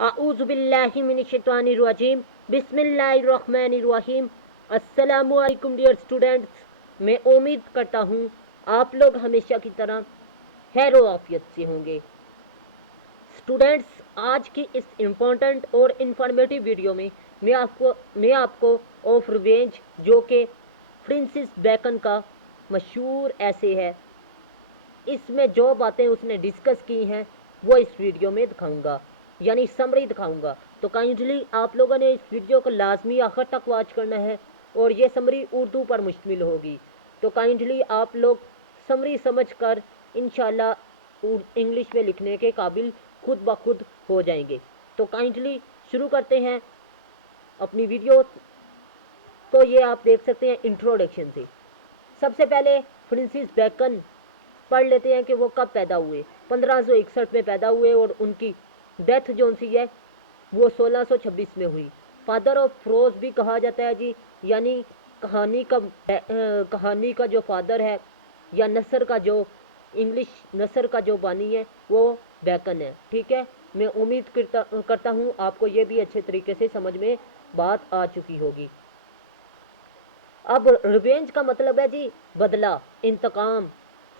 आऊज़ु बिल्लाहि मिनश्शैतानिर्रजीम बिस्मिल्लाहिर्रहमानिर्रहीम। अस्सलामु अलैकुम डियर स्टूडेंट्स, मैं उम्मीद करता हूँ आप लोग हमेशा की तरह खैर व आफियत से होंगे। स्टूडेंट्स, आज की इस इम्पोर्टेंट और इन्फॉर्मेटिव वीडियो में मैं आपको ऑफ रिवेंज, जो कि फ्रांसिस बेकन का मशहूर ऐसे है, इसमें जो बातें उसने डिस्कस की हैं वो इस वीडियो में दिखाऊंगा, यानी समरी दिखाऊंगा। तो काइंडली आप लोगों ने इस वीडियो को लाजमी आखिर तक वॉच करना है और ये समरी उर्दू पर मुश्तमिल होगी। तो काइंडली आप लोग समरी समझ कर इंशाल्लाह इंग्लिश में लिखने के काबिल खुद ब खुद हो जाएंगे। तो काइंडली शुरू करते हैं अपनी वीडियो। तो ये आप देख सकते हैं इंट्रोडक्शन से। सबसे पहले फ्रांसिस बेकन पढ़ लेते हैं कि वो कब पैदा हुए। 1561 में पैदा हुए और उनकी डेथ जो सी है वो 1626 में हुई। फादर ऑफ प्रोज भी कहा जाता है जी, यानी कहानी का जो फादर है या नसर का जो इंग्लिश नसर का जो बानी है वो बेकन है। ठीक है, मैं उम्मीद करता हूँ आपको ये भी अच्छे तरीके से समझ में बात आ चुकी होगी। अब रिवेंज का मतलब है जी बदला, इंतकाम।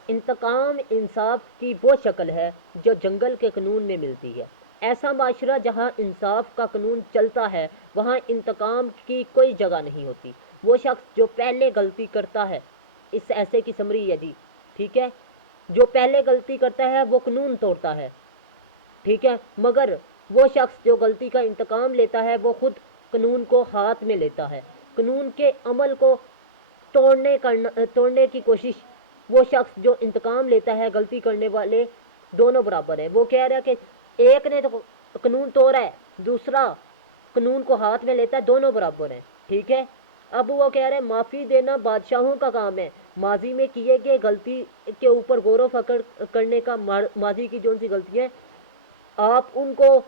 इंतकाम इंसाफ की वो शक्ल है जो जंगल के कानून में मिलती है। ऐसा माशरा जहाँ इंसाफ का कानून चलता है वहाँ इंतकाम की कोई जगह नहीं होती। वो शख्स जो पहले गलती करता है, इस ऐसे की समरी है जी। ठीक है, जो पहले गलती करता है वो कानून तोड़ता है। ठीक है, मगर वो शख्स जो गलती का इंतकाम लेता है वो खुद कानून को हाथ में लेता है। कानून के अमल को तोड़ने की कोशिश, वो शख्स जो इंतकाम लेता है, गलती करने वाले दोनों बराबर है। वो कह रहा है कि एक ने तो कानून तोड़ा है, दूसरा कानून को हाथ में लेता है, दोनों बराबर हैं। ठीक है, अब वो कह रहे हैं माफ़ी देना बादशाहों का काम है। माजी में किए गए गलती के ऊपर गौर फकर करने का, माजी की जो सी गलतियाँ आप उनको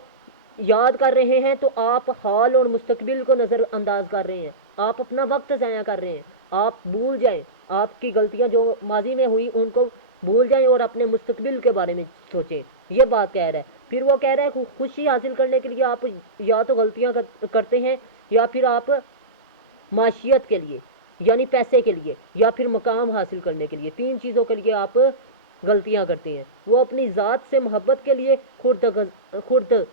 याद कर रहे हैं तो आप हाल और मुस्तकबिल को नज़रअंदाज कर रहे हैं। आप अपना वक्त ज़ाया कर रहे हैं। आप भूल जाएं, आपकी गलतियां जो माजी में हुई उनको भूल जाएं और अपने मुस्तकबिल के बारे में सोचें। ये बात कह रहा है। फिर वो कह रहा है खुशी हासिल करने के लिए आप या तो गलतियां करते हैं या फिर आप माशियत के लिए यानी पैसे के लिए या फिर मकाम हासिल करने के लिए, तीन चीज़ों के लिए आप गलतियां करते हैं। वो अपनी ज़ात से मोहब्बत के लिए खुद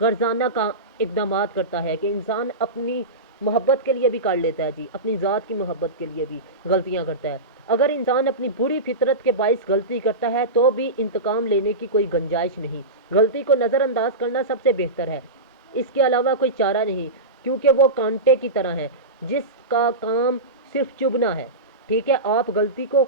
गर्जाना का इकदाम करता है कि इंसान अपनी मोहब्बत के लिए भी कर लेता है जी, अपनी ज़ात की मोहब्बत के लिए भी गलतियां करता है। अगर इंसान अपनी बुरी फितरत के बाइस गलती करता है तो भी इंतकाम लेने की कोई गुंजाइश नहीं। गलती को नज़रअंदाज करना सबसे बेहतर है, इसके अलावा कोई चारा नहीं, क्योंकि वो कांटे की तरह है जिसका काम सिर्फ चुभना है। ठीक है, आप गलती को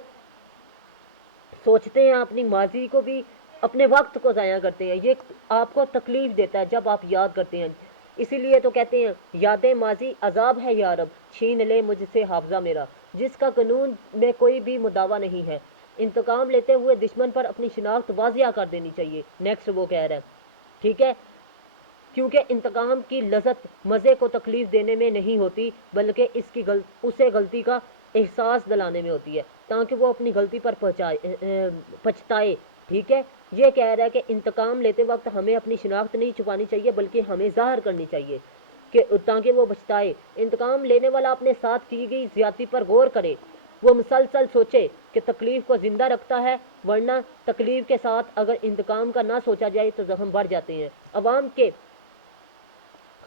सोचते हैं, अपनी माजी को भी, अपने वक्त को ज़ाया करते हैं। ये आपको तकलीफ़ देता है जब आप याद करते हैं। इसीलिए तो कहते हैं यादें माजी अजाब है या रब, छीन ले मुझसे हाफजा मेरा, जिसका कानून में कोई भी मुदावा नहीं है। इंतकाम लेते हुए दुश्मन पर अपनी शिनाख्त वाजिया कर देनी चाहिए। नेक्स्ट वो कह रहा है, ठीक है, क्योंकि इंतकाम की लज़्ज़त मज़े को तकलीफ़ देने में नहीं होती बल्कि उसे गलती का एहसास दिलाने में होती है, ताकि वो अपनी गलती पर पछताए। ठीक है, ये कह रहा है कि इंतकाम लेते वक्त हमें अपनी शिनाख्त नहीं छुपानी चाहिए बल्कि हमें ज़ाहिर करनी चाहिए कि ताकि वो पछताए। इंतकाम लेने वाला अपने साथ की गई ज़्यादती पर गौर करे। वो मुसलसल सोचे कि तकलीफ़ को ज़िंदा रखता है, वरना तकलीफ़ के साथ अगर इंतकाम का ना सोचा जाए तो ज़ख्म बढ़ जाते हैं। अवाम के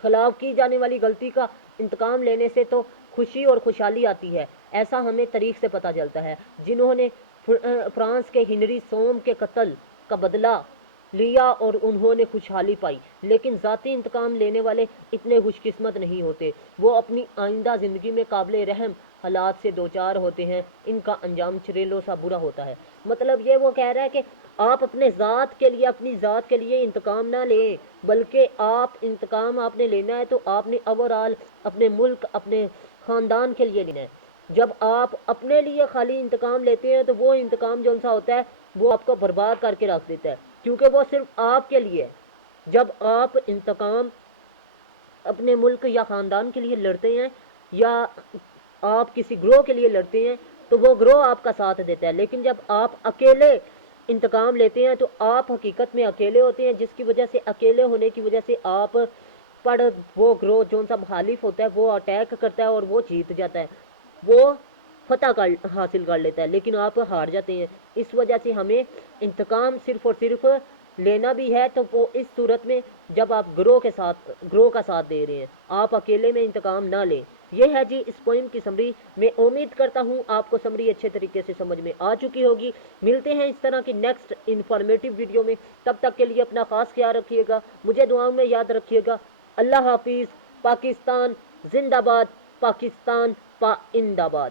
खिलाफ की जाने वाली गलती का इंतकाम लेने से तो खुशी और खुशहाली आती है, ऐसा हमें तारीख से पता चलता है। जिन्होंने फ्रांस के हिनरी सोम के कत्ल का बदला लिया और उन्होंने खुशहाली पाई, लेकिन ज़ाती इंतकाम लेने वाले इतने खुशकिस्मत नहीं होते। वो अपनी आइंदा ज़िंदगी में काबिल रहम हालात से दो चार होते हैं, इनका अंजाम चुरेलो सा बुरा होता है। मतलब ये वो कह रहा है कि आप अपने ज़ात के लिए, अपनी ज़ात के लिए इंतकाम ना लें, बल्कि आप इंतकाम आपने लेना है तो आपने ओवरऑल अपने मुल्क, अपने ख़ानदान के लिए लेना है। जब आप अपने लिए खाली इंतकाम लेते हैं तो वो इंतकाम जो सा होता है वो आपको बर्बाद करके रख देता है, क्योंकि वो सिर्फ आपके लिए है। जब आप इंतकाम अपने मुल्क या ख़ानदान के लिए लड़ते हैं या आप किसी ग्रोह के लिए लड़ते हैं तो वो ग्रोह आपका साथ देता है, लेकिन जब आप अकेले انتقام لیتے ہیں تو آپ حقیقت میں اکیلے ہوتے ہیں، جس کی وجہ سے اکیلے ہونے کی وجہ سے آپ پر وہ گروہ جو سا مخالف ہوتا ہے وہ اٹیک کرتا ہے اور وہ جیت جاتا ہے، وہ فتح حاصل کر لیتا ہے، لیکن آپ ہار جاتے ہیں۔ اس وجہ سے ہمیں انتقام صرف اور صرف لینا بھی ہے تو وہ اس صورت میں جب آپ گروہ کا ساتھ دے رہے ہیں، آپ اکیلے میں انتقام نہ لیں۔ یہ ہے جی اس پوئم کی سمری۔ میں امید کرتا ہوں آپ کو سمری اچھے طریقے سے سمجھ میں آ چکی ہوگی۔ ملتے ہیں اس طرح کی نیکسٹ انفارمیٹیو ویڈیو میں، تب تک کے لیے اپنا خاص خیال رکھیے گا، مجھے دعاؤں میں یاد رکھیے گا۔ اللہ حافظ۔ پاکستان زندہ باد، پاکستان پائند آباد۔